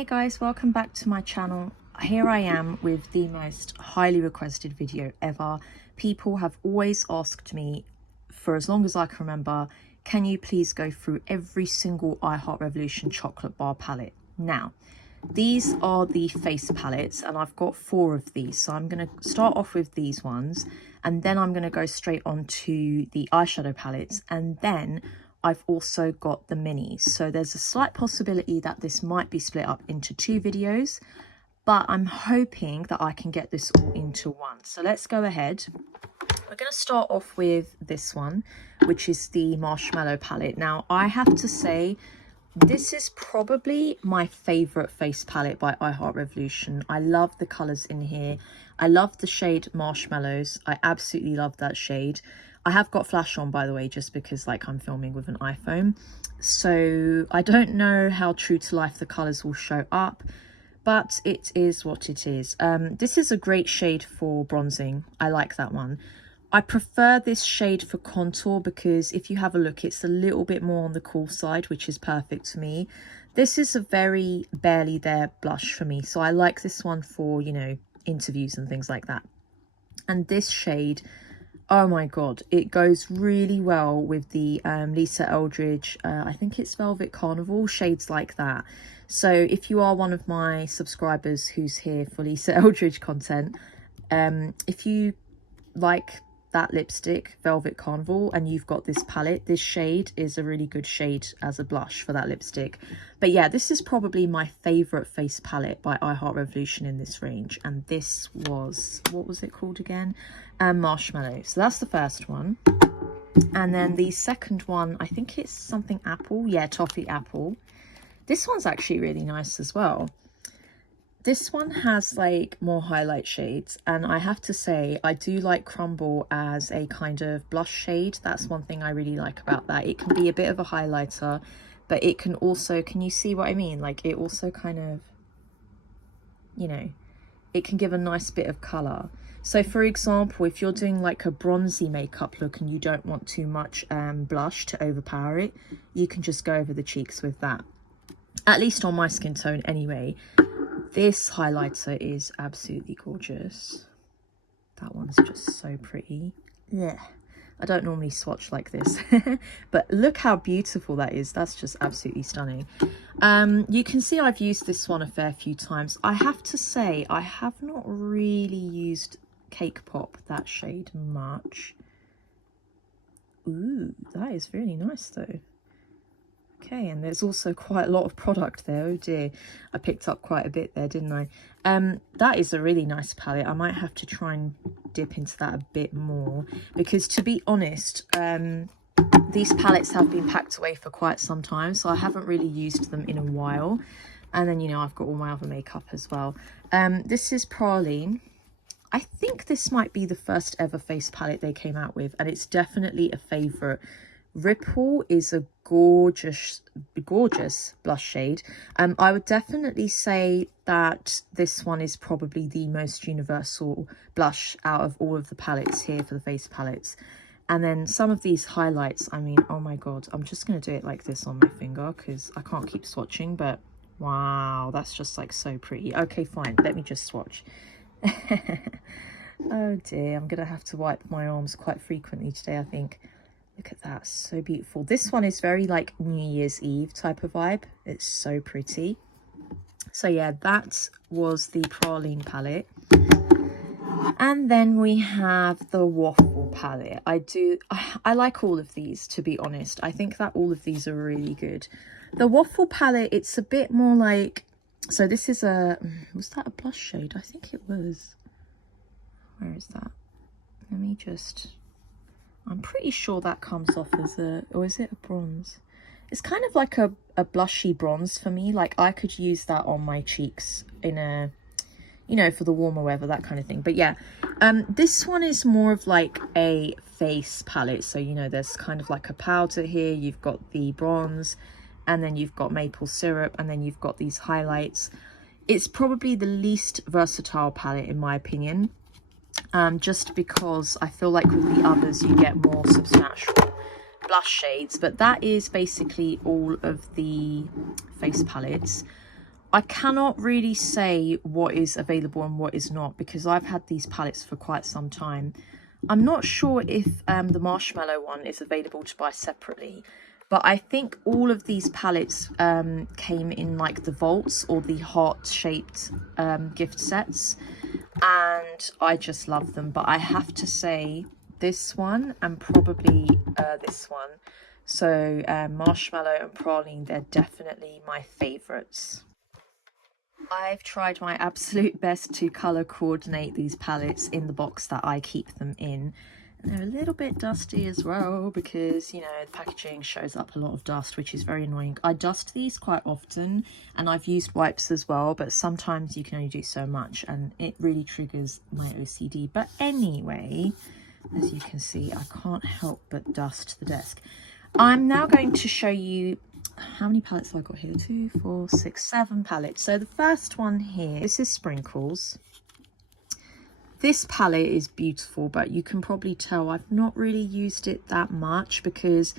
Hey guys, welcome back to my channel. Here I am with the most highly requested video ever. People have always asked me for as long as I can remember, can you please go through every single I Heart Revolution chocolate bar palette? Now, these are the face palettes and I've got 4 of these. So I'm going to start off with these ones and then I'm going to go straight on to the eyeshadow palettes, and then I've also got the minis. So there's a slight possibility that this might be split up into 2 videos, but I'm hoping that I can get this all into one. So let's go ahead. We're going to start off with this one, which is the Marshmallow palette. Now, I have to say, this is probably my favorite face palette by I Heart Revolution. I love the colors in here. I love the shade Marshmallows. I absolutely love that shade. I have got flash on, by the way, just because like I'm filming with an iPhone. So I don't know how true to life the colors will show up, but it is what it is. This is a great shade for bronzing. I like that one. I prefer this shade for contour because if you have a look, it's a little bit more on the cool side, which is perfect for me. This is a very barely there blush for me. So I like this one for, you know, interviews and things like that. And this shade, oh my god, it goes really well with the Lisa Eldridge, I think it's Velvet Carnival, shades like that. So if you are one of my subscribers who's here for Lisa Eldridge content, if you like that lipstick, Velvet Carnival, and you've got this palette, this shade is a really good shade as a blush for that lipstick. But yeah, this is probably my favorite face palette by I Heart Revolution in this range, and this was, what was it called again? Marshmallow. So that's the first one, and then the second one, I think it's something apple. Yeah, toffee apple. This one's actually really nice as well. This one has like more highlight shades, and I have to say I do like Crumble as a kind of blush shade. That's one thing I really like about that. It can be a bit of a highlighter, but it can also, can you see what I mean? Like it also kind of, you know, it can give a nice bit of colour. So for example, if you're doing like a bronzy makeup look and you don't want too much blush to overpower it, you can just go over the cheeks with that. At least on my skin tone anyway. This highlighter is absolutely gorgeous. That one's just so pretty. Yeah, I don't normally swatch like this, but look how beautiful that is. That's just absolutely stunning. You can see I've used this one a fair few times. I have to say I have not really used Cake Pop, that shade, much. Ooh, that is really nice though. Okay, and there's also quite a lot of product there. Oh dear, I picked up quite a bit there, didn't I? That is a really nice palette. I might have to try and dip into that a bit more because, to be honest, these palettes have been packed away for quite some time, so I haven't really used them in a while. And then, you know, I've got all my other makeup as well. This is Praline. I think this might be the first ever face palette they came out with, and it's definitely a favourite. Ripple is a gorgeous blush shade. I would definitely say that this one is probably the most universal blush out of all of the palettes here for the face palettes. And then some of these highlights, I mean, oh my god, I'm just going to do it like this on my finger because I can't keep swatching, but wow, that's just like so pretty. Okay, fine, let me just swatch. Oh dear, I'm gonna have to wipe my arms quite frequently today, I think. Look at that, so beautiful. This one is very like New Year's Eve type of vibe. It's so pretty. So yeah, that was the Praline palette. And then we have the Waffle palette. I like all of these, to be honest. I think that all of these are really good. The Waffle palette, it's a bit more like, so this is a, was that a blush shade? I think it was. Where is that? Let me just, I'm pretty sure that comes off as a, or is it a bronze? It's kind of like a blushy bronze for me. Like I could use that on my cheeks in a, you know, for the warmer weather, that kind of thing. But yeah, this one is more of like a face palette. So, you know, there's kind of like a powder here. You've got the bronze, and then you've got maple syrup, and then you've got these highlights. It's probably the least versatile palette in my opinion. Just because I feel like with the others you get more substantial blush shades, but that is basically all of the face palettes. I cannot really say what is available and what is not, because I've had these palettes for quite some time. I'm not sure if the marshmallow one is available to buy separately, but I think all of these palettes came in like the vaults or the heart-shaped gift sets, and I just love them. But I have to say this one and probably this one, so marshmallow and praline, they're definitely my favorites. I've tried my absolute best to colour coordinate these palettes in the box that I keep them in. And they're a little bit dusty as well because, you know, the packaging shows up a lot of dust, which is very annoying. I dust these quite often and I've used wipes as well, but sometimes you can only do so much and it really triggers my OCD. But anyway, as you can see, I can't help but dust the desk. I'm now going to show you how many palettes have I got here? 2, 4, 6, 7 palettes. So the first one here, this is Sprinkles. This palette is beautiful, but you can probably tell I've not really used it that much because,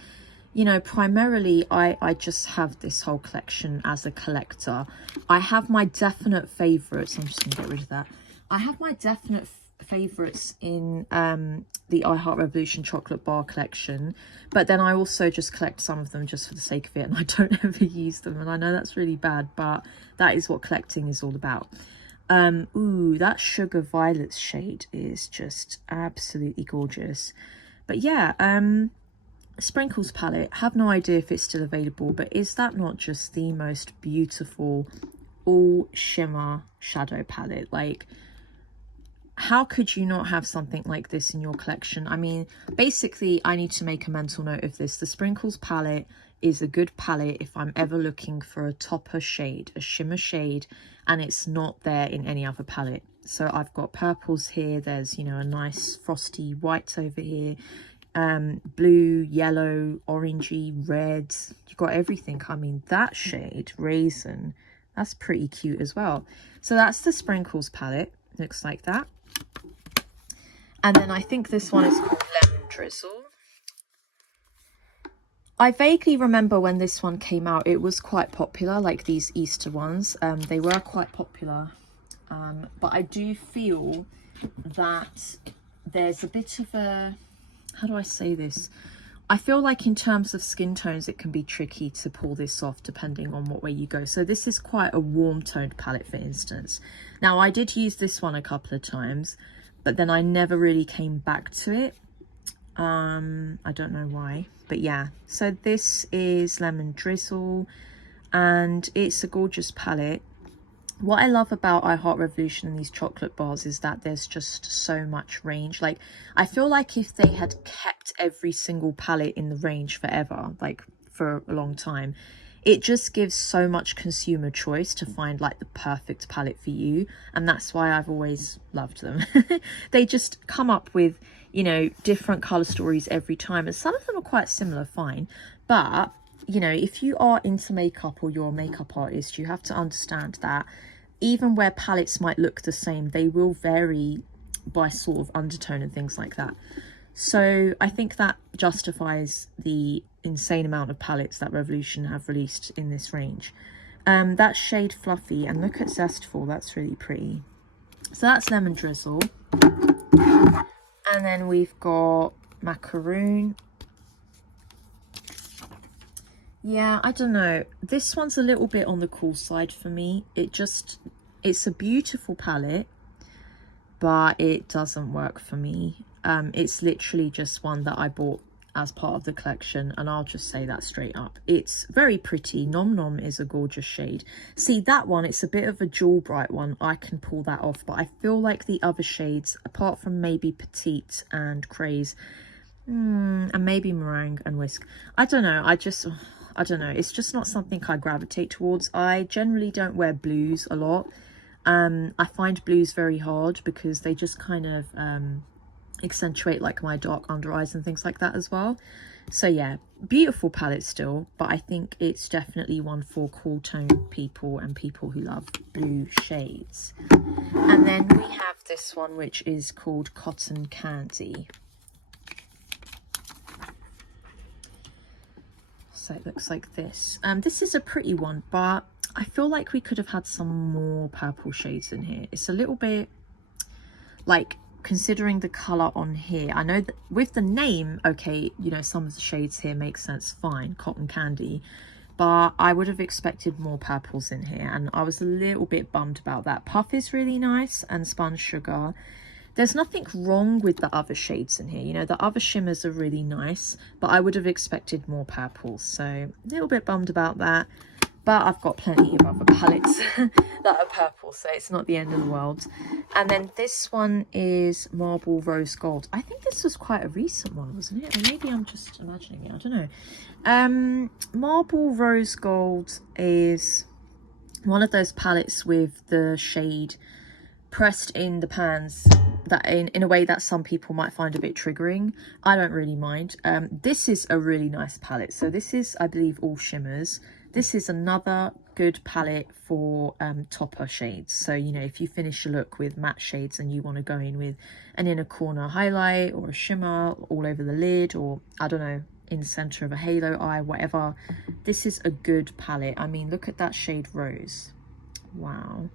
you know, primarily I just have this whole collection as a collector. I have my definite favorites. I'm just going to get rid of that. I have my definite favorites in the I Heart Revolution chocolate bar collection, but then I also just collect some of them just for the sake of it, and I don't ever use them, and I know that's really bad, but that is what collecting is all about. Ooh, that Sugar Violets shade is just absolutely gorgeous. But yeah, Sprinkles palette, have no idea if it's still available, but is that not just the most beautiful all shimmer shadow palette? Like, how could you not have something like this in your collection? I mean, basically, I need to make a mental note of this. The Sprinkles palette is a good palette if I'm ever looking for a topper shade, a shimmer shade, and it's not there in any other palette. So I've got purples here. There's, you know, a nice frosty white over here. Blue, yellow, orangey, red. You've got everything. I mean, that shade, Raisin, that's pretty cute as well. So that's the Sprinkles palette. Looks like that. And then I think this one is called Lemon Drizzle. I vaguely remember when this one came out, it was quite popular, like these Easter ones. They were quite popular. But I do feel that there's a bit of a, how do I say this? I feel like in terms of skin tones, it can be tricky to pull this off depending on what way you go. So this is quite a warm toned palette, for instance. Now, I did use this one a couple of times, but then I never really came back to it. I don't know why, but yeah. So this is Lemon Drizzle, and it's a gorgeous palette. What I love about I Heart Revolution and these chocolate bars is that there's just so much range. Like, I feel like if they had kept every single palette in the range forever, like for a long time, it just gives so much consumer choice to find like the perfect palette for you. And that's why I've always loved them. They just come up with, you know, different color stories every time, and some of them are quite similar, fine, but you know, if you are into makeup or you're a makeup artist, you have to understand that even where palettes might look the same, they will vary by sort of undertone and things like that. So I think that justifies the insane amount of palettes that Revolution have released in this range. That shade Fluffy, and look at Zestful, that's really pretty. So that's Lemon Drizzle. And then we've got Macaroon. Yeah, I don't know. This one's a little bit on the cool side for me. It's a beautiful palette, but it doesn't work for me. It's literally just one that I bought as part of the collection, and I'll just say that straight up. It's very pretty. Nom Nom is a gorgeous shade. See, that one, it's a bit of a jewel bright one. I can pull that off, but I feel like the other shades, apart from maybe Petite and Craze, and maybe Meringue and Whisk, I don't know. I don't know. It's just not something I gravitate towards. I generally don't wear blues a lot. I find blues very hard because they just kind of accentuate like my dark under eyes and things like that as well. So yeah, beautiful palette still, but I think it's definitely one for cool tone people and people who love blue shades. And then we have this one, which is called Cotton Candy. So it looks like this. This is a pretty one, but I feel like we could have had some more purple shades in here. It's a little bit like, considering the color on here, I know that with the name, okay, you know, some of the shades here make sense, fine, cotton candy, but I would have expected more purples in here, and I was a little bit bummed about that. Puff is really nice, and Spun Sugar. There's nothing wrong with the other shades in here, you know, the other shimmers are really nice, but I would have expected more purples, so a little bit bummed about that. But I've got plenty of other palettes that are purple, so it's not the end of the world. And then this one is Marble Rose Gold. I think this was quite a recent one, wasn't it? Or maybe I'm just imagining it, I don't know. Marble Rose Gold is one of those palettes with the shade pressed in the pans that in a way that some people might find a bit triggering. I don't really mind. This is a really nice palette. So this is, I believe, all shimmers. This is another good palette for topper shades. So, you know, if you finish a look with matte shades and you want to go in with an inner corner highlight or a shimmer all over the lid, or I don't know, in the center of a halo eye, whatever, this is a good palette. I mean, look at that shade Rose. Wow.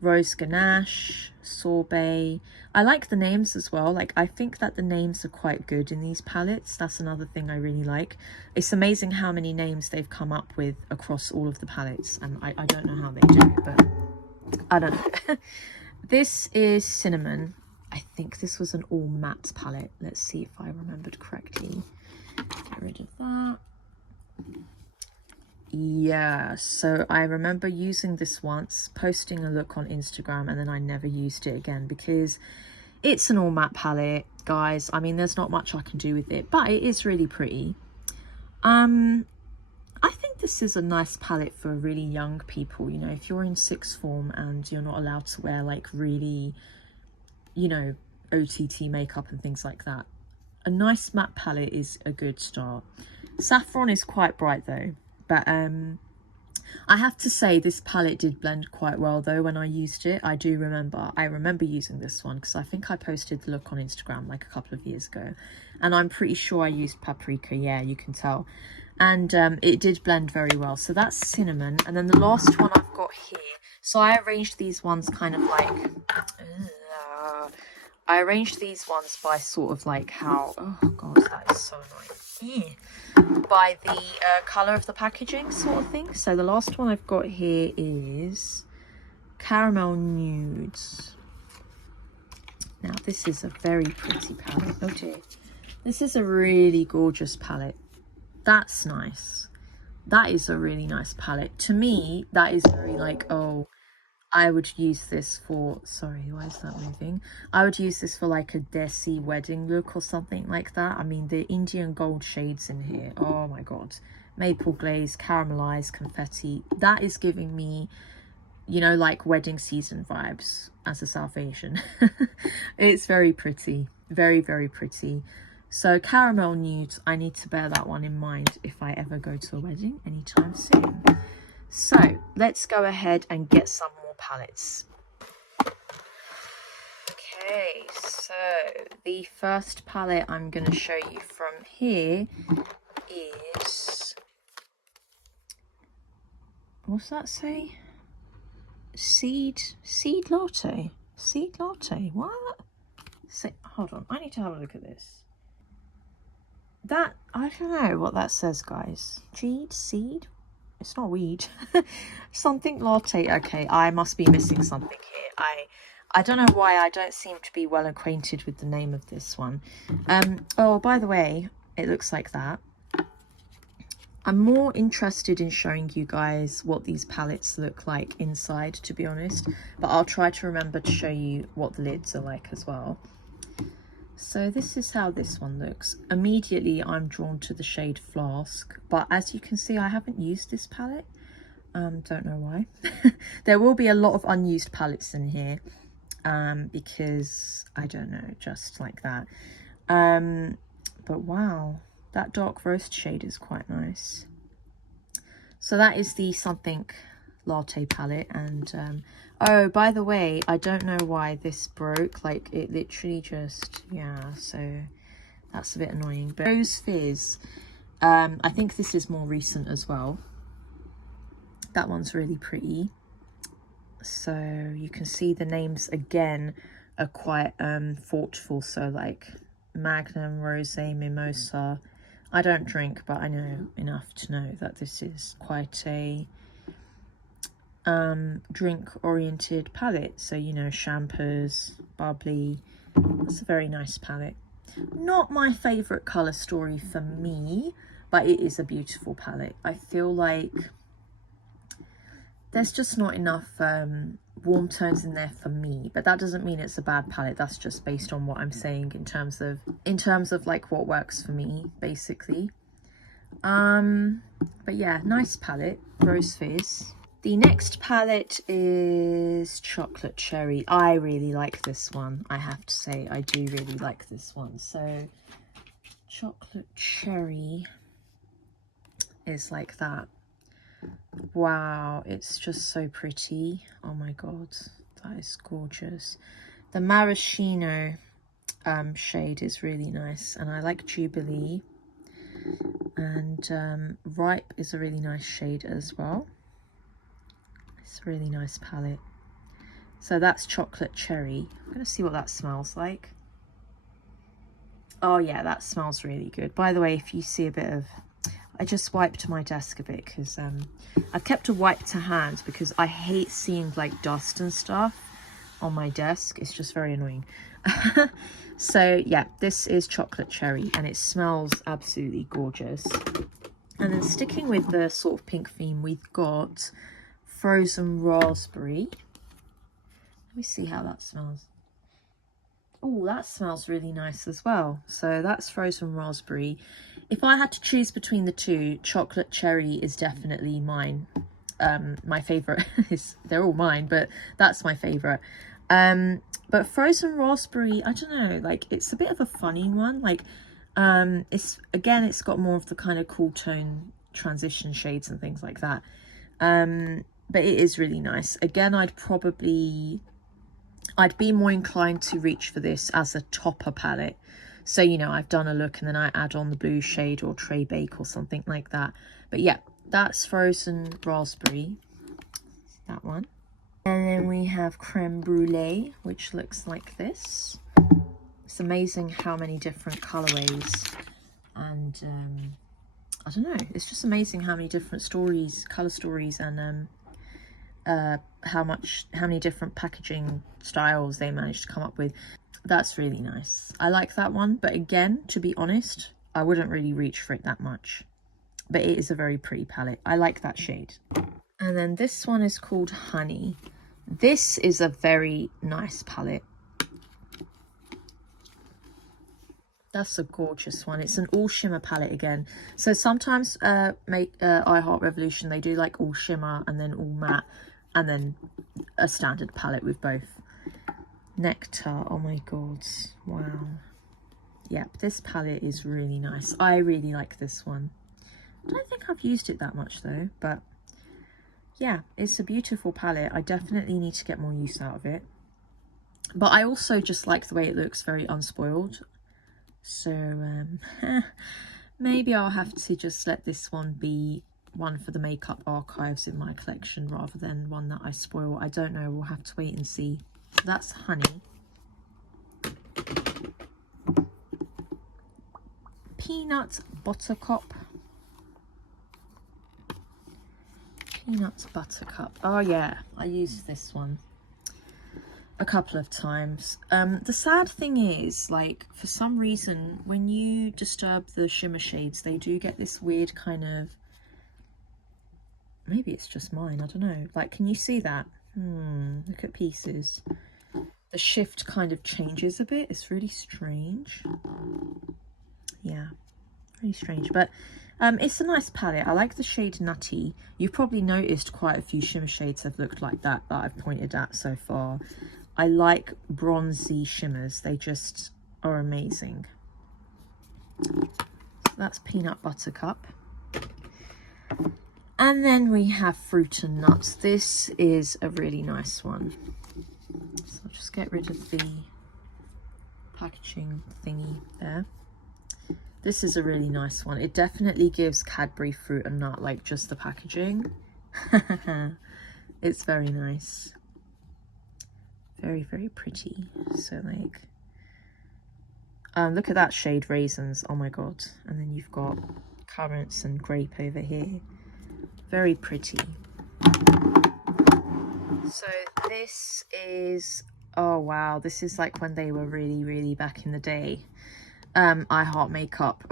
Rose Ganache, Sorbet. I like the names as well. Like, I think that the names are quite good in these palettes. That's another thing I really like. It's amazing how many names they've come up with across all of the palettes, and I don't know how they do it, but I don't know. This is Cinnamon. I think this was an all matte palette. Let's see if I remembered correctly. Get rid of that. Yeah, so I remember using this once, posting a look on Instagram, and then I never used it again because it's an all matte palette, guys. I mean, there's not much I can do with it, but it is really pretty. I think this is a nice palette for really young people, you know, if you're in sixth form and you're not allowed to wear like really, you know, OTT makeup and things like that. A nice matte palette is a good start. Saffron is quite bright though. But I have to say this palette did blend quite well though when I used it. I remember using this one because I think I posted the look on Instagram like a couple of years ago, and I'm pretty sure I used Paprika. Yeah, you can tell. And it did blend very well. So that's Cinnamon. And then the last one I've got here, so I arranged these ones kind of like I arranged these ones by sort of like how, oh god, that is so annoying, by the colour of the packaging sort of thing. So the last one I've got here is Caramel Nudes. Now this is a very pretty palette. Oh dear. This is a really gorgeous palette. That's nice. That is a really nice palette. To me, that is very like, oh, I would use this for, sorry, why is that moving? I would use this for like a Desi wedding look or something like that. I mean, the Indian gold shades in here, oh my god. Maple glaze, caramelized, confetti. That is giving me, you know, like wedding season vibes as a South Asian. It's very pretty. Very, very pretty. So Caramel Nudes, I need to bear that one in mind if I ever go to a wedding anytime soon. So let's go ahead and get some more palettes. Okay, so the first palette I'm going to show you from here is, what's that say? Seed latte. Seed latte. What? Hold on, I need to have a look at this. That, I don't know what that says, guys. Seed? It's not weed. Something latte. Okay, I must be missing something here. I don't know why I don't seem to be well acquainted with the name of this one. Oh, by the way, it looks like that. I'm more interested in showing you guys what these palettes look like inside, to be honest. But I'll try to remember to show you what the lids are like as well. So this is how this one looks. Immediately I'm drawn to the shade Flask, but as you can see I haven't used this palette. Don't know why. There will be a lot of unused palettes in here because I don't know, just like that. But wow, that dark roast shade is quite nice. So that is the Something Latte palette. And oh, by the way, I don't know why this broke, like it literally just, yeah, so that's a bit annoying. But Rose Fizz, I think this is more recent as well. That one's really pretty. So you can see the names again are quite thoughtful. So like Magnum, Rosé, Mimosa. I don't drink, but I know enough to know that this is quite a drink oriented palette. So, you know, champers, bubbly. It's a very nice palette. Not my favorite color story for me, but it is a beautiful palette. I feel like there's just not enough warm tones in there for me, but that doesn't mean it's a bad palette. That's just based on what I'm saying in terms of like what works for me, basically. But yeah, nice palette. Rose Fizz. The next palette is Chocolate Cherry. I really like this one. I have to say, I do really like this one. So Chocolate Cherry is like that. Wow, it's just so pretty. Oh my god, that is gorgeous. The Maraschino shade is really nice, and I like Jubilee. And Ripe is a really nice shade as well. It's a really nice palette. So that's Chocolate Cherry. I'm going to see what that smells like. Oh yeah, that smells really good. By the way, if you see a bit of... I just wiped my desk a bit because I've kept a wipe to hand because I hate seeing like dust and stuff on my desk. It's just very annoying. So yeah, this is Chocolate Cherry and it smells absolutely gorgeous. And then sticking with the sort of pink theme, we've got Frozen Raspberry. Let me see how that smells. Oh, that smells really nice as well. So that's Frozen Raspberry. If I had to choose between the two, Chocolate Cherry is definitely mine. My favourite is, they're all mine, but that's my favourite. But Frozen Raspberry, I don't know, like it's a bit of a funny one. Like it's got more of the kind of cool tone transition shades and things like that. But it is really nice. Again, I'd be more inclined to reach for this as a topper palette. So, you know, I've done a look and then I add on the blue shade or Tray Bake or something like that. But yeah, that's Frozen Raspberry, that one. And then we have Creme Brulee, which looks like this. It's amazing how many different colorways and I don't know, it's just amazing how many different stories, color stories, and how many different packaging styles they managed to come up with. That's really nice. I like that one, but again, to be honest, I wouldn't really reach for it that much. But it is a very pretty palette. I like that shade. And then this one is called Honey. This is a very nice palette. That's a gorgeous one. It's an all shimmer palette again. So sometimes I Heart Revolution, they do like all shimmer and then all matte and then a standard palette with both. Nectar, oh my god, wow. Yep, this palette is really nice. I really like this one. I don't think I've used it that much though, but yeah, it's a beautiful palette. I definitely need to get more use out of it. But I also just like the way it looks, very unspoiled. So maybe I'll have to just let this one be one for the makeup archives in my collection rather than one that I spoil. I don't know, we'll have to wait and see. So that's Honey. Peanut Buttercup. Peanut Buttercup. Oh yeah, I used this one a couple of times. The sad thing is, like, for some reason, when you disturb the shimmer shades, they do get this weird kind of, maybe it's just mine, I don't know. Like, can you see that? Look at Pieces. The shift kind of changes a bit. It's really strange. Yeah, really strange. But it's a nice palette. I like the shade Nutty. You've probably noticed quite a few shimmer shades have looked like that I've pointed at so far. I like bronzy shimmers. They just are amazing. So that's Peanut Buttercup. And then we have Fruit and Nuts. This is a really nice one. So I'll just get rid of the packaging thingy there. This is a really nice one. It definitely gives Cadbury Fruit and Nut, like just the packaging. It's very nice. Very, very pretty. So like, look at that shade Raisins. Oh my god. And then you've got Currants and Grape over here. Very pretty. So this is, oh wow, this is like when they were really, really back in the day. I Heart Makeup.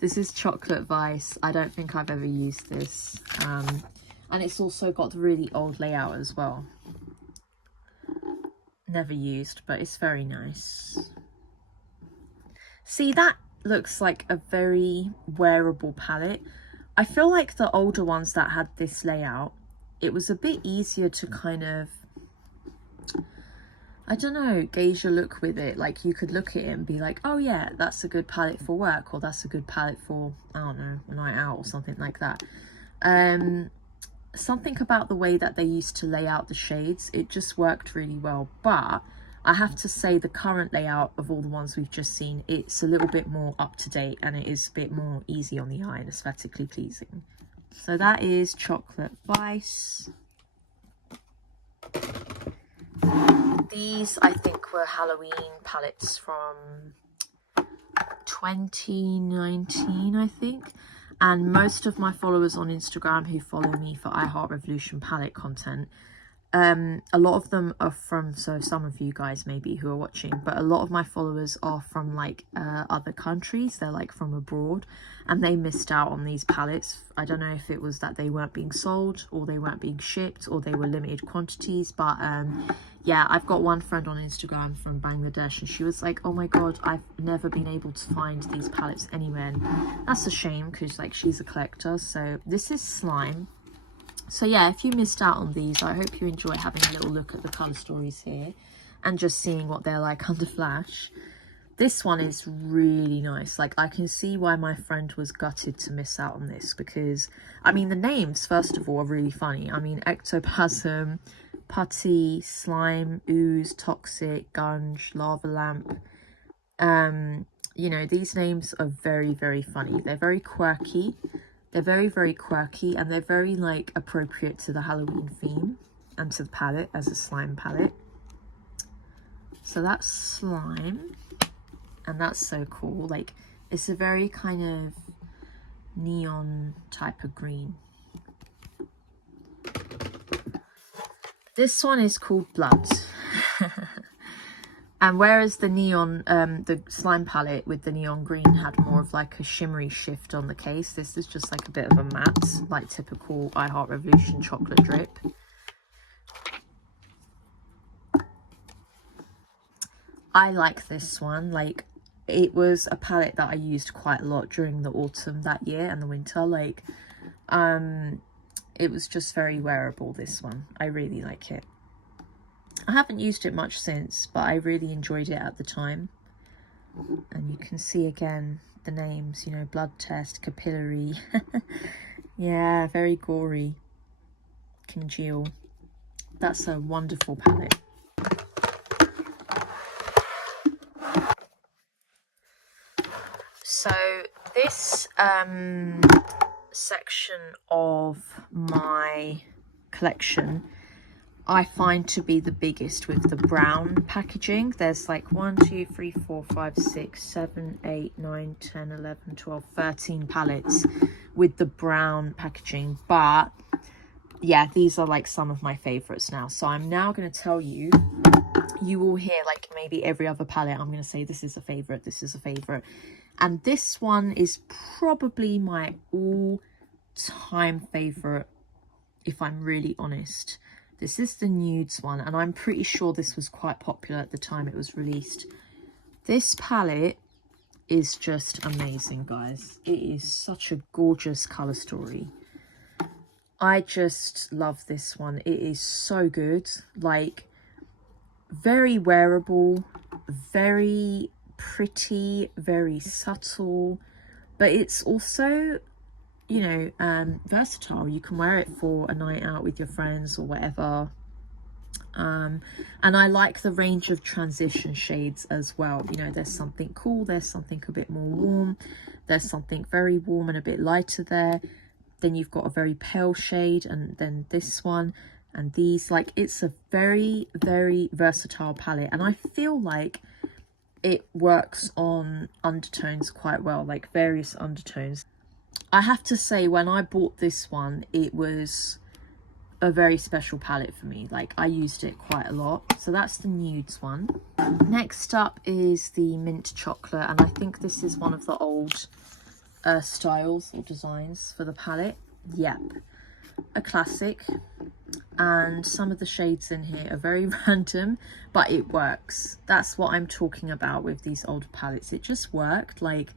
This is Chocolate Vice. I don't think I've ever used this. And it's also got the really old layout as well. Never used, but it's very nice. See, that looks like a very wearable palette. I feel like the older ones that had this layout, it was a bit easier to kind of, I don't know, gauge your look with it. Like, you could look at it and be like, oh yeah, that's a good palette for work, or that's a good palette for, I don't know, a night out or something like that. Something about the way that they used to lay out the shades, it just worked really well. But I have to say, the current layout of all the ones we've just seen, it's a little bit more up to date, and it is a bit more easy on the eye and aesthetically pleasing. So that is Chocolate Vice. These, I think, were Halloween palettes from 2019, I think. And most of my followers on Instagram who follow me for I Heart Revolution palette content, a lot of them are from, so some of you guys maybe who are watching, but a lot of my followers are from like other countries. They're like from abroad, and they missed out on these palettes. I don't know if it was that they weren't being sold, or they weren't being shipped, or they were limited quantities, but yeah, I've got one friend on Instagram from Bangladesh, and she was like, oh my god, I've never been able to find these palettes anywhere. And that's a shame, because like, she's a collector. So this is Slime. So yeah, if you missed out on these, I hope you enjoy having a little look at the colour stories here and just seeing what they're like under flash. This one is really nice. Like, I can see why my friend was gutted to miss out on this, because I mean, the names first of all are really funny. I mean, Ectoplasm, Putty, Slime, Ooze, Toxic, Gunge, Lava Lamp. You know, these names are very, very funny. They're very quirky. They're very, very quirky, and they're very like appropriate to the Halloween theme and to the palette as a slime palette. So that's Slime, and that's so cool. Like, it's a very kind of neon type of green. This one is called Blood. And whereas the neon, the slime palette with the neon green had more of like a shimmery shift on the case, this is just like a bit of a matte, like typical I Heart Revolution chocolate drip. I like this one. Like, it was a palette that I used quite a lot during the autumn that year and the winter. Like, it was just very wearable, this one. I really like it. I haven't used it much since, but I really enjoyed it at the time. And you can see again the names, you know, Blood Test, Capillary. Yeah, very gory. Congeal. That's a wonderful palette. So this section of my collection I find to be the biggest with the brown packaging. There's like 1, 2, 3, 4, 5, 6, 7, 8, 9, 10, 11, 12, 13 palettes with the brown packaging. But yeah, these are like some of my favorites now. So I'm now going to tell you, you will hear like maybe every other palette I'm going to say this is a favorite, this is a favorite. And this one is probably my all-time favorite, if I'm really honest. This is the Nudes one, and I'm pretty sure this was quite popular at the time it was released. This palette is just amazing, guys. It is such a gorgeous colour story. I just love this one. It is so good. Like, very wearable, very pretty, very subtle, but it's also, you know, versatile. You can wear it for a night out with your friends or whatever. And I like the range of transition shades as well. You know, there's something cool, there's something a bit more warm, there's something very warm and a bit lighter there. then you've got a very pale shade, and then this one, and these. Like, it's a very, very versatile palette, and I feel like it works on undertones quite well, like various undertones. I have to say, when I bought this one, it was a very special palette for me. Like, I used it quite a lot. So that's the nudes one. Next up is the mint chocolate, and I think this is one of the old styles or designs for the palette. Yep, a classic. And some of the shades in here are very random, but it works. That's what I'm talking about with these older palettes. It just worked, like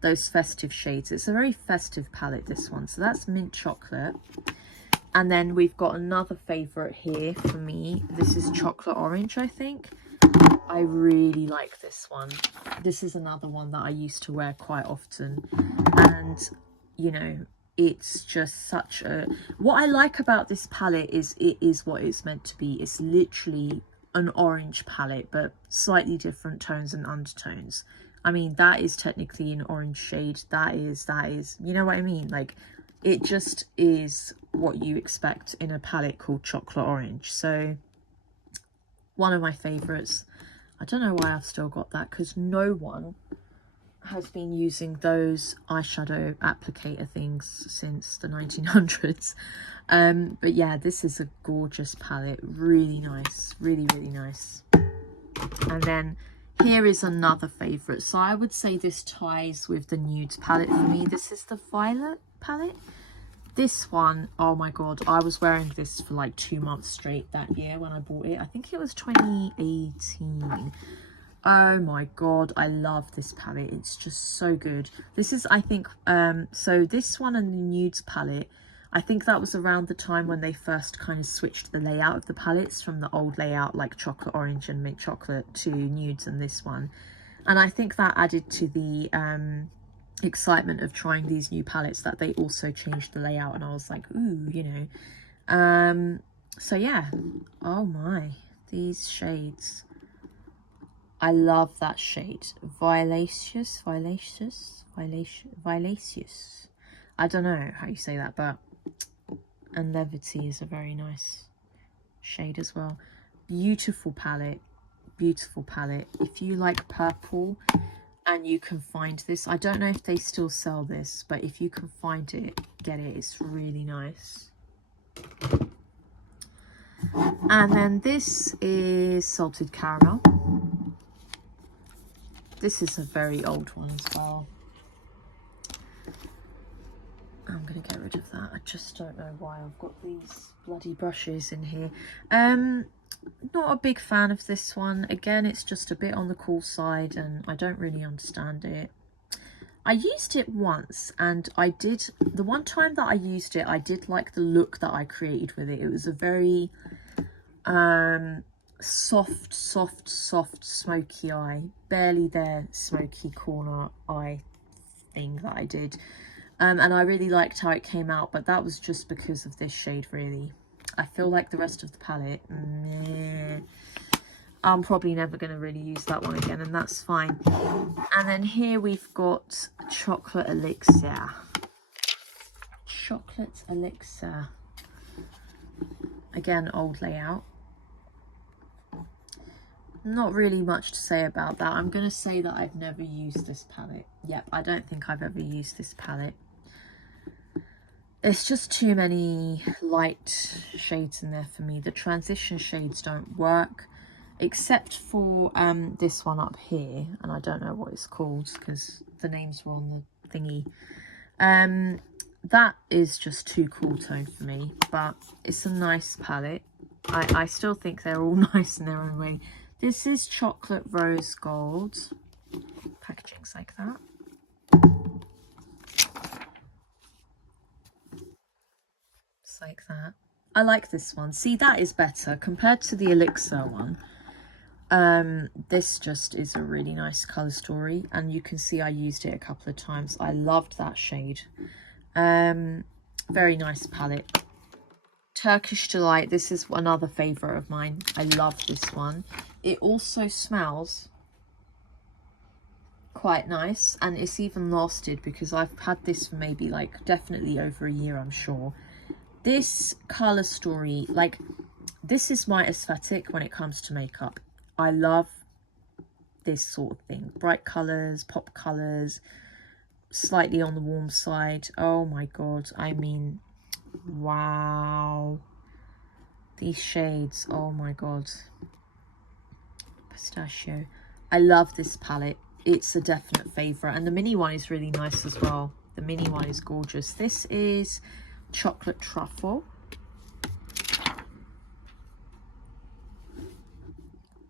those festive shades. It's a very festive palette, this one. So that's mint chocolate. And then we've got another favorite here for me. This is chocolate orange, I think. I really like this one. This is another one that I used to wear quite often. And, you know, it's just such a... What I like about this palette is it is what it's meant to be. It's literally an orange palette, but slightly different tones and undertones. I mean, that is technically an orange shade. That is, you know what I mean? Like, it just is what you expect in a palette called chocolate orange. So one of my favorites. I don't know why I've still got that, because no one has been using those eyeshadow applicator things since the 1900s. But yeah, this is a gorgeous palette. Really nice. Really, really nice. And then here is another favorite. So I would say this ties with the nudes palette for me. This is the violet palette. This one, oh my god, I was wearing this for like 2 months straight that year when I bought it. I think it was 2018. Oh my god, I love this palette. It's just so good. This is, I think, so this one and the nudes palette, I think that was around the time when they first kind of switched the layout of the palettes from the old layout, like chocolate orange and mint chocolate, to nudes and this one. And I think that added to the excitement of trying these new palettes, that they also changed the layout, and I was like, ooh, you know. So yeah, oh my, these shades, I love that shade. Violaceous. I don't know how you say that, but, and Levity is a very nice shade as well. Beautiful palette, beautiful palette. If you like purple and you can find this, I don't know if they still sell this, but if you can find it, get it. It's really nice. And then this is Salted Caramel. This is a very old one as well. I'm going to get rid of that. I just don't know why I've got these bloody brushes in here. Not a big fan of this one. Again, it's just a bit on the cool side, and I don't really understand it. I used it once, and I did, the one time that I used it, I did like the look that I created with it. It was a very soft, smoky eye. Barely there, smoky corner eye thing that I did. And I really liked how it came out, but that was just because of this shade, really. I feel like the rest of the palette, meh. I'm probably never going to really use that one again, and that's fine. And then here we've got Chocolate Elixir. Chocolate Elixir. Again, old layout. Not really much to say about that. I'm going to say that I've never used this palette. Yep, I don't think I've ever used this palette. There's just too many light shades in there for me. The transition shades don't work, except for this one up here, and I don't know what it's called because the names were on the thingy. That is just too cool tone for me, but it's a nice palette. I still think they're all nice in their own way. This is Chocolate Rose Gold. Packaging's like that. Like that. I like this one. See, that is better compared to the Elixir one. This just is a really nice color story, and you can see I used it a couple of times. I loved that shade. Very nice palette. Turkish Delight. This is another favorite of mine. I love this one. It also smells quite nice, and it's even lasted because I've had this for maybe like definitely over a year, I'm sure. This color story, like, this is my aesthetic when it comes to makeup. I love this sort of thing. Bright colors, pop colors, slightly on the warm side. Oh my god, I mean, wow. These shades, oh my god. Pistachio. I love this palette. It's a definite favourite. And the mini one is really nice as well. The mini one is gorgeous. This is Chocolate Truffle.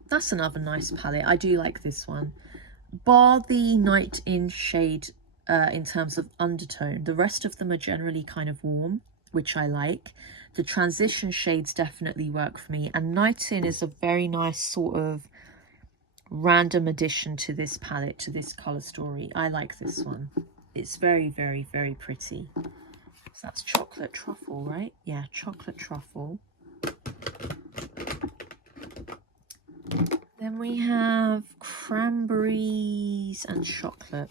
That's another nice palette. I do like this one. Bar the Night In shade in terms of undertone, the rest of them are generally kind of warm, which I like. The transition shades definitely work for me. And Night In is a very nice sort of random addition to this palette, to this colour story. I like this one. It's very, very, very pretty. So that's Chocolate Truffle, right? Yeah, Chocolate Truffle. Then we have Cranberries and Chocolate.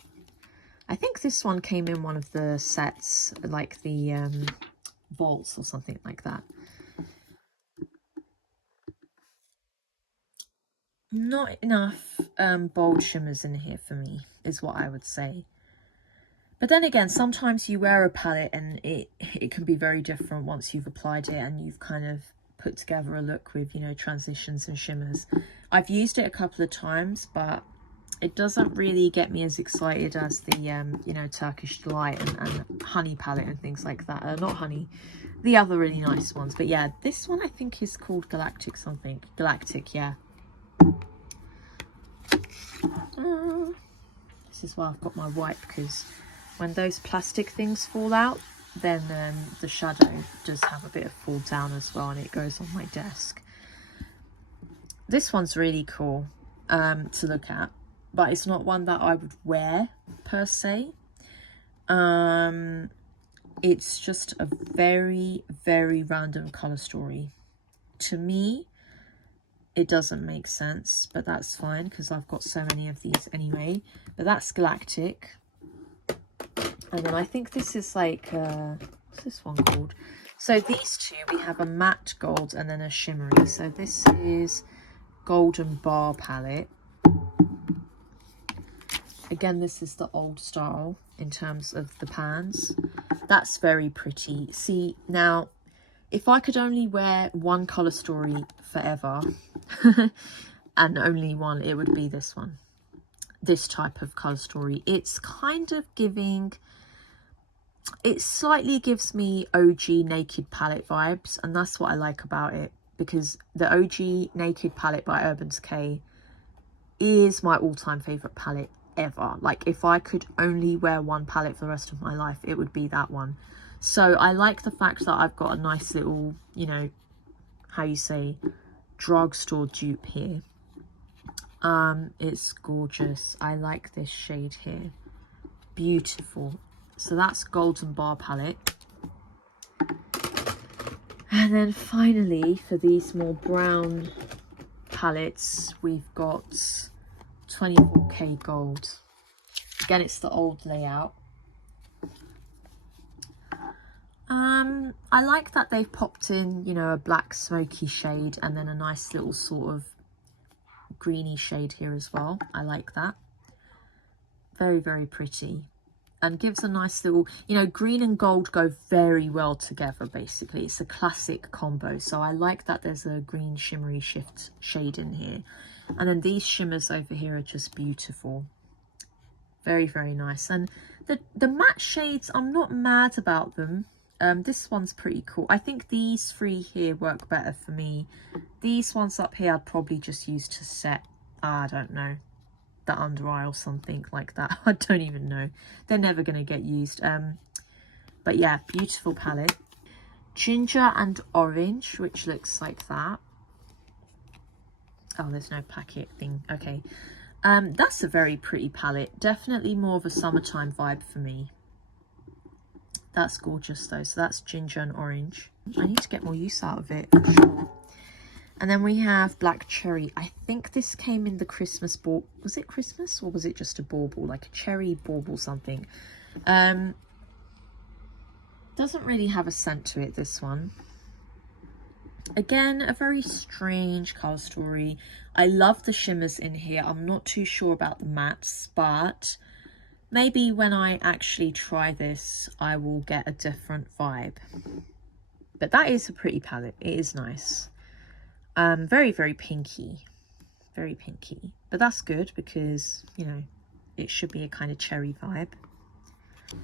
I think this one came in one of the sets, like the vaults or something like that. Not enough bold shimmers in here for me, is what I would say. But then again, sometimes you wear a palette and it can be very different once you've applied it and you've kind of put together a look with, you know, transitions and shimmers. I've used it a couple of times, but it doesn't really get me as excited as the, you know, Turkish Delight and Honey palette and things like that. Not Honey, the other really nice ones. But yeah, this one I think is called Galactic something. Galactic, yeah. This is why I've got my wipe, because when those plastic things fall out, then the shadow does have a bit of fall down as well, and it goes on my desk. This one's really cool to look at, but it's not one that I would wear per se. It's just a very, very random color story. To me, it doesn't make sense, but that's fine because I've got so many of these anyway. But that's Galactic. And then I think this is like, what's this one called? So these two, we have a matte gold and then a shimmery. So this is Golden Bar Palette. Again, this is the old style in terms of the pans. That's very pretty. See, now, if I could only wear one colour story forever, and only one, it would be this one. This type of colour story. It's kind of giving... It slightly gives me OG Naked Palette vibes, and that's what I like about it, because the OG Naked Palette by Urban Decay is my all-time favourite palette ever. Like, if I could only wear one palette for the rest of my life, it would be that one. So I like the fact that I've got a nice little, you know, how you say, drugstore dupe here. It's gorgeous. I like this shade here. Beautiful. So that's Golden Bar Palette. And then finally, for these more brown palettes, we've got 24K Gold. Again, it's the old layout. I like that they've popped in, you know, a black smoky shade and then a nice little sort of greeny shade here as well. I like that. Very, very pretty. And gives a nice little, you know, green and gold go very well together, basically. It's a classic combo. So I like that there's a green shimmery shift shade in here. And then these shimmers over here are just beautiful. Very, very nice. And the matte shades, I'm not mad about them. This one's pretty cool. I think these three here work better for me. These ones up here I'd probably just use to set, I don't know, the under eye or something like that. I don't even know. They're never going to get used. But yeah, beautiful palette. Ginger and Orange, which looks like that. Oh, there's no packet thing. Okay. That's a very pretty palette. Definitely more of a summertime vibe for me. That's gorgeous though. So that's Ginger and Orange. I need to get more use out of it, I'm sure. And then we have Black Cherry. I think this came in the Christmas bauble. Was it Christmas or was it just a bauble? Like a cherry bauble something. Doesn't really have a scent to it, this one. Again, a very strange colour story. I love the shimmers in here. I'm not too sure about the mattes, but maybe when I actually try this, I will get a different vibe. But that is a pretty palette. It is nice. Very, very pinky. Very pinky. But that's good because, you know, it should be a kind of cherry vibe.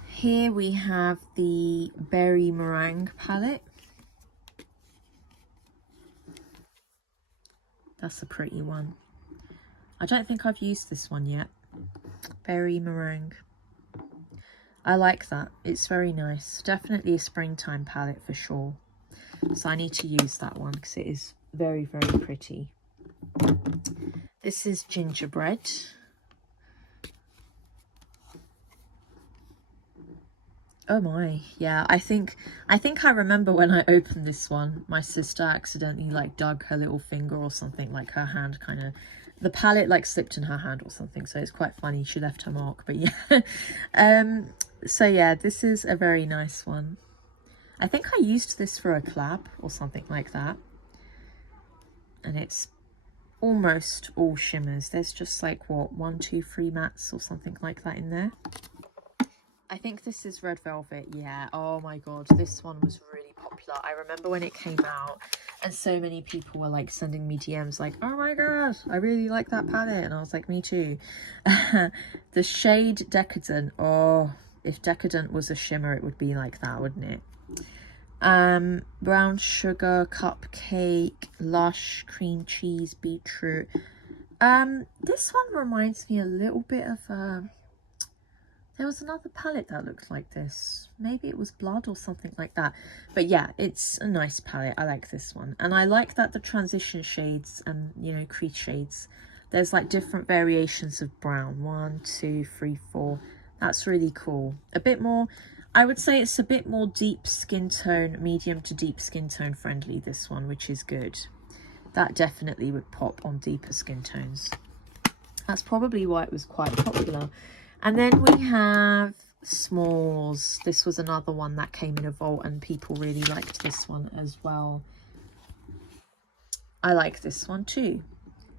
Here we have the Berry Meringue palette. That's a pretty one. I don't think I've used this one yet. Berry Meringue. I like that. It's very nice. Definitely a springtime palette for sure. So I need to use that one because it is very, very pretty. This is Gingerbread. Oh my, yeah, I think I remember when I opened this one, my sister accidentally like dug her little finger or something, like her hand kind of, the palette like slipped in her hand or something, so it's quite funny. She left her mark, but yeah. So yeah, this is a very nice one. I think I used this for a collab or something like that. And it's almost all shimmers. There's just like, what, 1, 2, 3 mattes or something like that in there. I think this is Red Velvet. Yeah. Oh my god, this one was really popular. I remember when it came out and so many people were like sending me DMs like, oh my god, I really like that palette. And I was like, me too. The shade Decadent. Oh, if Decadent was a shimmer, it would be like that, wouldn't it? Brown Sugar, Cupcake, Lush, Cream Cheese, Beetroot. This one reminds me a little bit of there was another palette that looked like this. Maybe it was Blood or something like that. But yeah, it's a nice palette. I like this one. And I like that the transition shades and, you know, crease shades, there's like different variations of brown. 1, 2, 3, 4. That's really cool. A bit more, I would say it's a bit more deep skin tone, medium to deep skin tone friendly, this one, which is good. That definitely would pop on deeper skin tones. That's probably why it was quite popular. And then we have S'mores. This was another one that came in a vault and people really liked this one as well. I like this one too.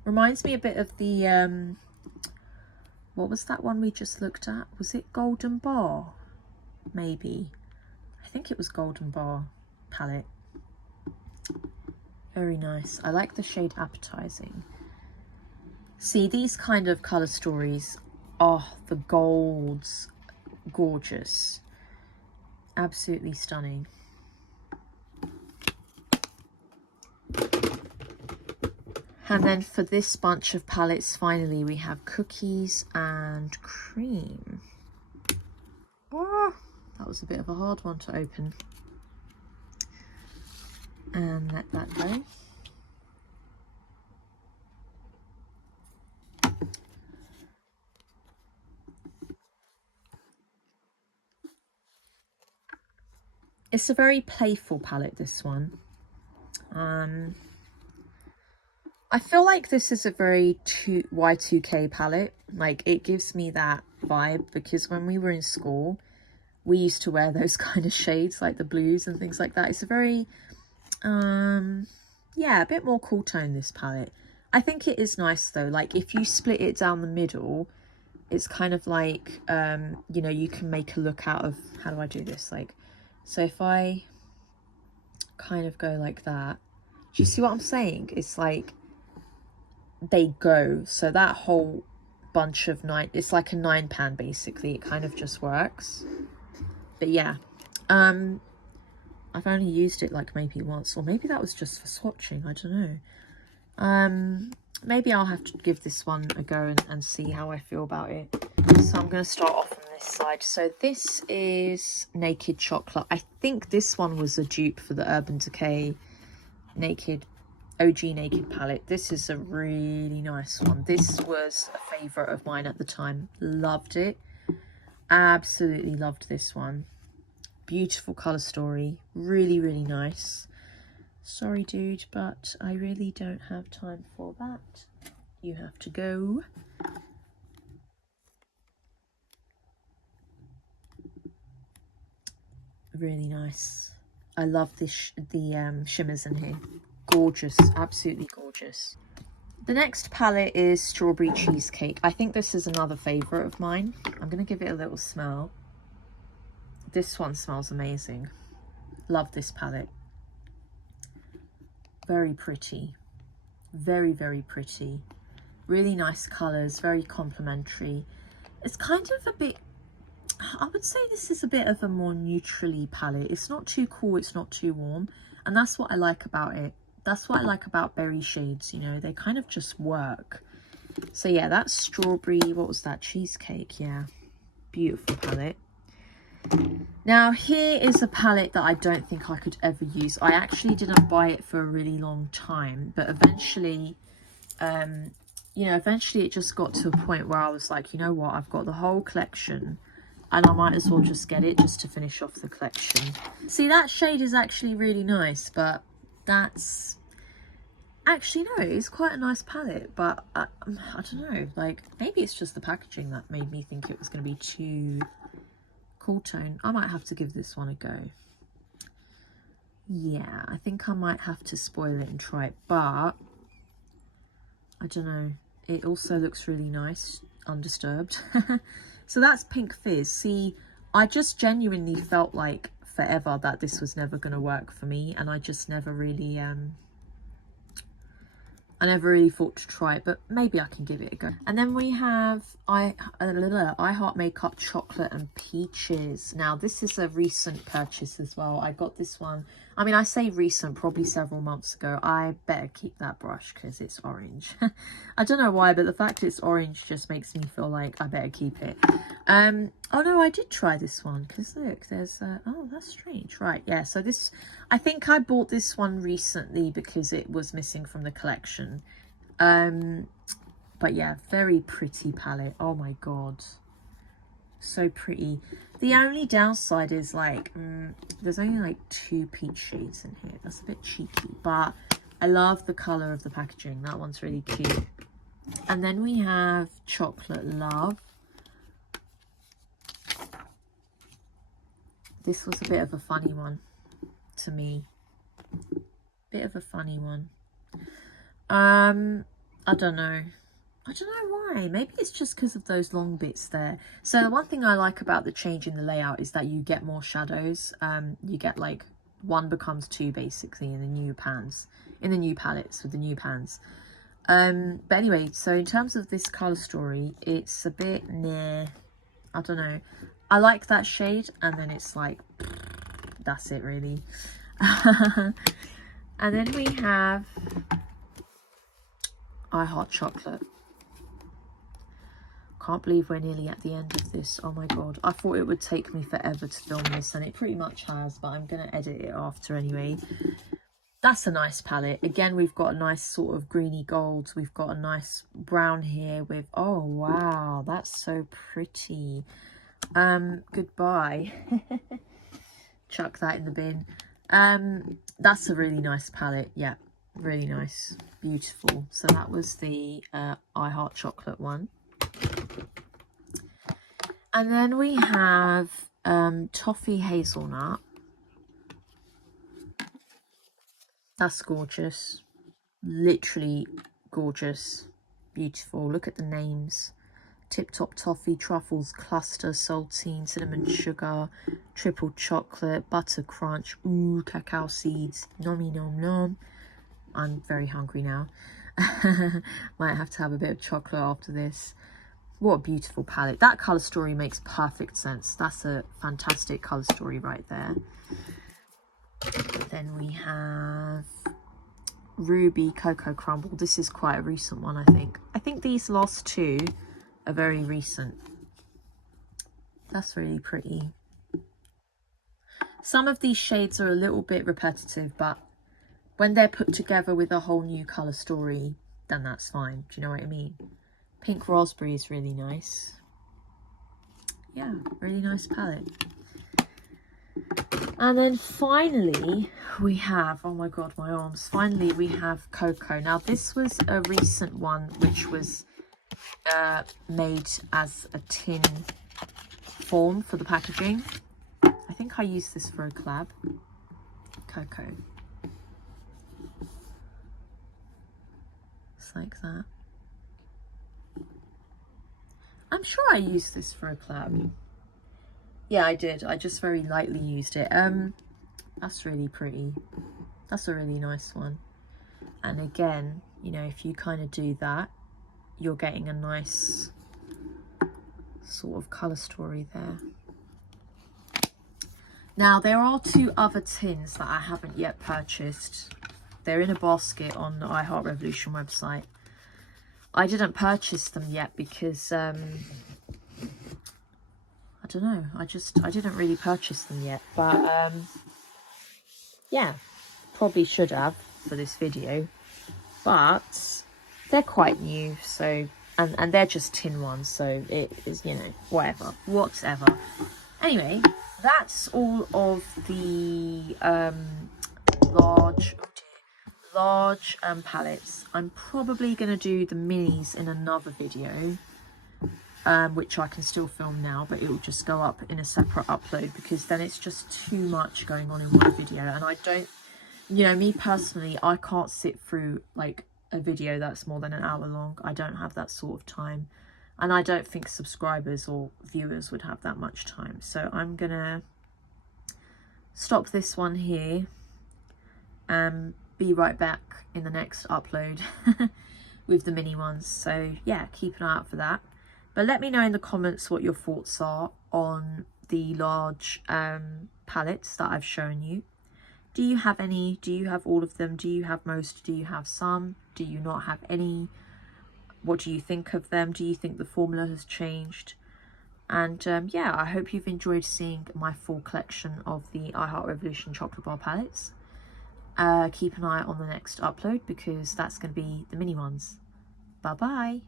Reminds me a bit of the, what was that one we just looked at? Was it Golden Bar? Maybe. I think it was Golden Bar palette. Very nice. I like the shade Appetizing. See, these kind of colour stories, oh, the golds, gorgeous. Absolutely stunning. And then for this bunch of palettes, finally, we have Cookies and Cream. Oh, that was a bit of a hard one to open. And let that go. It's a very playful palette, this one. I feel like this is a very Y2K palette. Like, it gives me that vibe because when we were in school, we used to wear those kind of shades, like the blues and things like that. It's a very, yeah, a bit more cool tone, this palette. I think it is nice though. Like, if you split it down the middle, it's kind of like, you know, you can make a look out of, how do I do this? Like, so if I kind of go like that, do you see what I'm saying? It's like, they go, so that whole bunch of 9, it's like a 9 pan basically. It kind of just works. But yeah, I've only used it like maybe once, or maybe that was just for swatching, I don't know. Maybe I'll have to give this one a go and see how I feel about it. So I'm going to start off on this side. So this is Naked Chocolate. I think this one was a dupe for the Urban Decay OG Naked palette. This is a really nice one. This was a favourite of mine at the time. Loved it. Absolutely loved this one. Beautiful colour story. Really, really nice. Sorry, dude, but I really don't have time for that. You have to go. Really nice. I love this the shimmers in here. Gorgeous, absolutely gorgeous. The next palette is Strawberry Cheesecake. I think this is another favourite of mine. I'm going to give it a little smell. This one smells amazing. Love this palette. Very pretty. Very, very pretty. Really nice colours, very complementary. It's kind of a bit, I would say this is a bit of a more neutrally palette. It's not too cool, it's not too warm. And that's what I like about it. That's what I like about berry shades, you know, they kind of just work. So yeah, that's Strawberry, what was that, Cheesecake, yeah. Beautiful palette. Now here is a palette that I don't think I could ever use. I actually didn't buy it for a really long time, but eventually, you know, eventually it just got to a point where I was like, you know what, I've got the whole collection and I might as well just get it just to finish off the collection. See, that shade is actually really nice, but that's actually, no, it's quite a nice palette, but I don't know, like maybe it's just the packaging that made me think it was going to be too cool tone. I might have to give this one a go. Yeah, I think I might have to spoil it and try it, but I don't know, it also looks really nice undisturbed. So that's Pink Fizz. See, I just genuinely felt like forever that this was never going to work for me, and I just never really I never really thought to try it, but maybe I can give it a go. And then we have I Heart Makeup Chocolate and Peaches. Now this is a recent purchase as well. I got this one, I mean, I say recent, probably several months ago. I better keep that brush because it's orange. I don't know why, but the fact it's orange just makes me feel like I better keep it. Oh no, I did try this one because look, there's oh, that's strange. Right, yeah, so this, I think I bought this one recently because it was missing from the collection. But yeah, very pretty palette. Oh my god, so pretty. The only downside is like there's only like 2 peach shades in here. That's a bit cheeky, but I love the color of the packaging. That one's really cute. And then we have Chocolate Love. This was a bit of a funny one to me. Bit of a funny one. I don't know. I don't know why. Maybe it's just because of those long bits there. So the one thing I like about the change in the layout is that you get more shadows. You get like 1 becomes 2 basically in the new pans, in the new palettes with the new pans. But anyway, so in terms of this color story, it's a bit nah. I don't know. I like that shade, and then it's like that's it really. And then we have I Heart Chocolate. Can't believe we're nearly at the end of this. Oh my god, I thought it would take me forever to film this, and it pretty much has, but I'm gonna edit it after anyway. That's a nice palette. Again, we've got a nice sort of greeny gold. We've got a nice brown here with, oh wow, that's so pretty. Goodbye. Chuck that in the bin. That's a really nice palette. Yeah, really nice, beautiful. So that was the I Heart Chocolate one. And then we have Toffee Hazelnut. That's gorgeous. Literally gorgeous. Beautiful. Look at the names. Tip Top Toffee, Truffles, Cluster, Saltine, Cinnamon Sugar, Triple Chocolate, Butter Crunch, ooh, Cacao Seeds, Nommy Nom Nom. I'm very hungry now. Might have to have a bit of chocolate after this. What a beautiful palette. That colour story makes perfect sense. That's a fantastic colour story right there. Then we have Ruby Cocoa Crumble. This is quite a recent one, I think. I think these last 2 are very recent. That's really pretty. Some of these shades are a little bit repetitive, but when they're put together with a whole new colour story, then that's fine. Do you know what I mean? Pink Raspberry is really nice. Yeah, really nice palette. And then finally we have, oh my god, my arms, finally we have Cocoa. Now this was a recent one which was made as a tin form for the packaging. I think I used this for a collab. Cocoa. It's like that. I'm sure I used this for a collab. Yeah, I did. I just very lightly used it. That's really pretty. That's a really nice one. And again, you know, if you kind of do that, you're getting a nice sort of colour story there. Now, there are two other tins that I haven't yet purchased. They're in a basket on the iHeart Revolution website. I didn't purchase them yet because, I don't know, I didn't really purchase them yet. But, yeah, probably should have for this video. But they're quite new, so, and they're just tin ones, so it is, you know, whatever. Anyway, that's all of the large palettes. I'm probably going to do the minis in another video, which I can still film now, but it will just go up in a separate upload because then it's just too much going on in one video. And I don't, you know, me personally, I can't sit through like a video that's more than an hour long. I don't have that sort of time. And I don't think subscribers or viewers would have that much time. So I'm going to stop this one here and be right back in the next upload with the mini ones. So yeah, keep an eye out for that. But let me know in the comments what your thoughts are on the large palettes that I've shown you. Do you have any? Do you have all of them? Do you have most? Do you have some? Do you not have any? What do you think of them? Do you think the formula has changed? And yeah, I hope you've enjoyed seeing my full collection of the iHeart Revolution Chocolate Bar Palettes. Keep an eye on the next upload because that's going to be the mini ones. Bye bye.